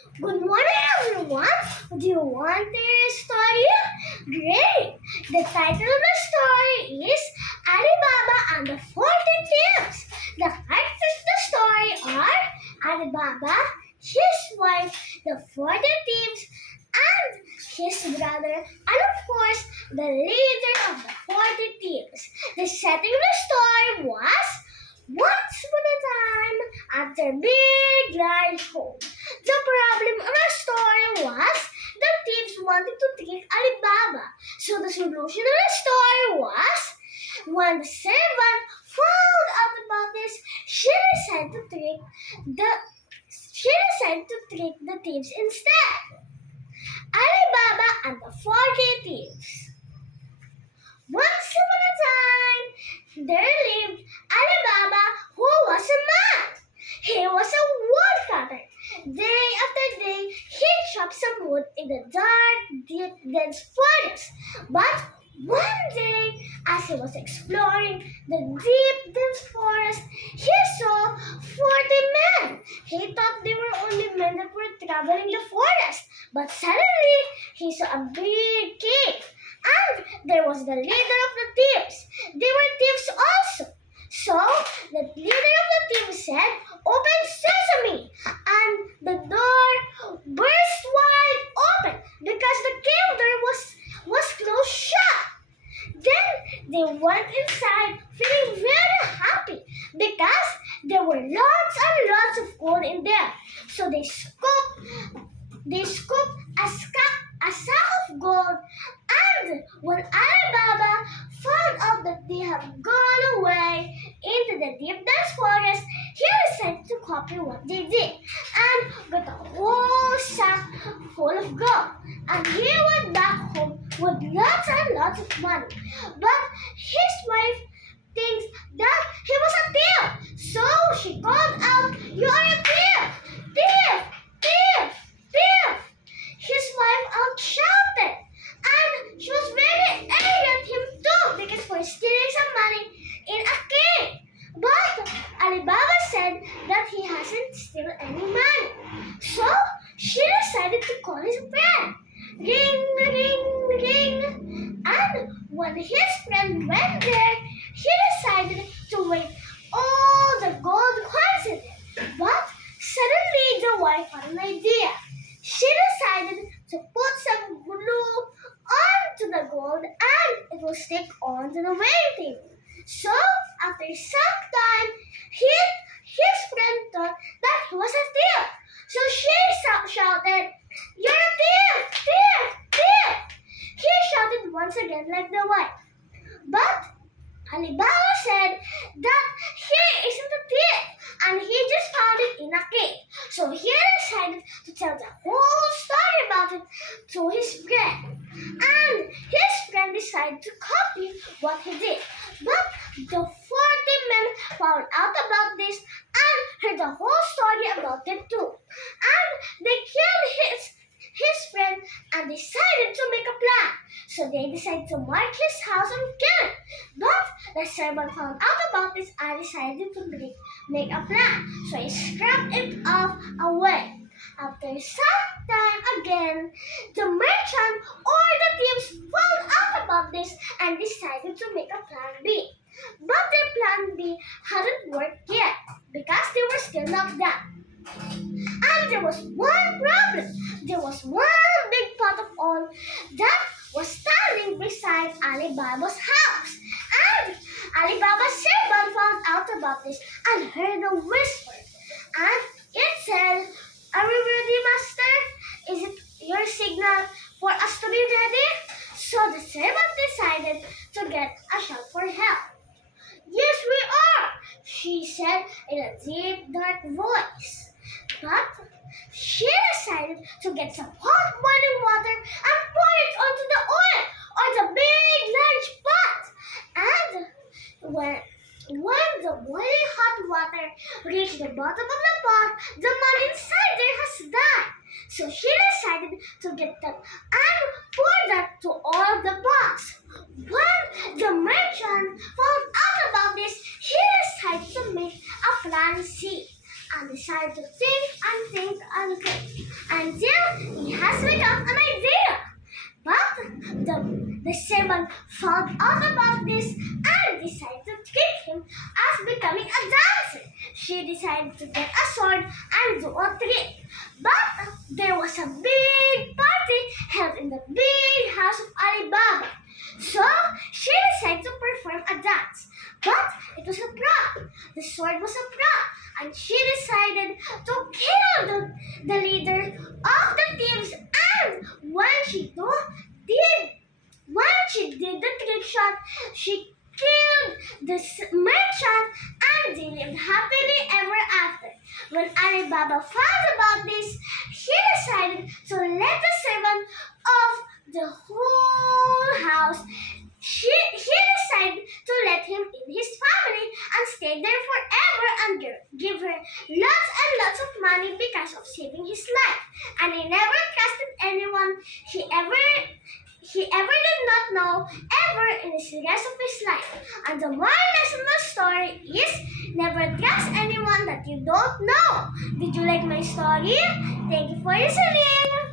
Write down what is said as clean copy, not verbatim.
Good morning, everyone. Do you want to hear a story? Great. The title of the story is Alibaba and the 40 Thieves. The characters of the story are Alibaba, his wife, the 40 thieves, and his brother, and of course, the leader of the 40 thieves. The setting of the story was once upon a time at their big large home. The problem of the story was the thieves wanted to trick Alibaba. So the solution of the story was when the servant found out about this, the she decided to trick the thieves instead. Alibaba and the 40 thieves. Once upon a time, there lived Alibaba, who was a man. He was a woodcutter. Day after day, he chopped some wood in the dark, deep, dense forest. But one day, as he was exploring the deep, dense forest, he saw 40 men. He thought they were only men that were traveling the forest. But suddenly, he saw a big cave. And there was the leader of the thieves. They were thieves also. So the leader of the thieves said, "Open sesame!" And the door burst wide open because the cave door was closed shut. Then they went inside feeling very happy because there were lots and lots of gold in there. So they scooped a sack of gold, and when Alibaba found out that they had gone away into the deep dense forest, he decided to copy what they did and got a whole sack full of gold. And he went back home with lots and lots of money. But his wife thinks that he was a thief, so she called out, "You are a thief! Thief! Thief! Thief!" His wife out shouted, and she was very angry at him too because for stealing some money in a cave. But Alibaba said that he hasn't stolen any money. So she decided to call his friend. Ring, ring, ring. And when his friend went there, he decided to weigh all the gold coins in it. But suddenly the wife had an idea. She decided to put some glue onto the gold and it will stick onto the weighing table. So after some time, his friend thought that he was a thief. So she shouted, "You're a thief! Thief! Thief!" He shouted once again like the wife. But Alibaba said that he isn't a thief and he just found it in a cave. So he decided to tell the whole story about it to his friend. And his friend decided to copy what he did. But the 40 men found out about this and heard the whole story about it too. And they killed his friend and decided to make a plan. So they decided to mark his house and kill him. But the servant found out about this and decided to make a plan. So he scrapped it off away. After some time again, the merchant or the thieves found out about this and decided to make a plan B. But their plan B hadn't worked yet because they were still locked down. And there was one problem. There was one big pot of oil that was standing beside Alibaba's house. And Alibaba's servant found out about this and heard a whisper. And it said, "Are we ready, master? Is it your signal for us to be ready?" So the servant decided to get a shout for help. "Yes, we are," she said in a deep, dark voice. But she decided to get some hot boiling water and pour it onto the oil or the big large pot. And when the boiling hot water reached the bottom of the pot, the man inside there has died. So she decided to get that and pour that to all the pots. When the merchant found out about this, he decided to make a plan C and decided to think and think and think. until he has become an idea. But the servant found out about this and decided to trick him as becoming a dancer. She decided to get a sword and do a trick. But there was a big party held in the big house of Alibaba. So she decided to perform a dance. But it was a prop. The sword was a prop. And she decided to kill the leader of the thieves. And when she did the trick shot, she killed the merchant and they lived happily ever after. When Alibaba found about this, he decided to let the servant of the whole house. He decided to let him in his family and stay there forever and give her lots and lots of money because of saving his life. And he never trusted anyone he ever did not know ever in the rest of his life. And the moral lesson of the story is never trust anyone that you don't know. Did you like my story? Thank you for listening.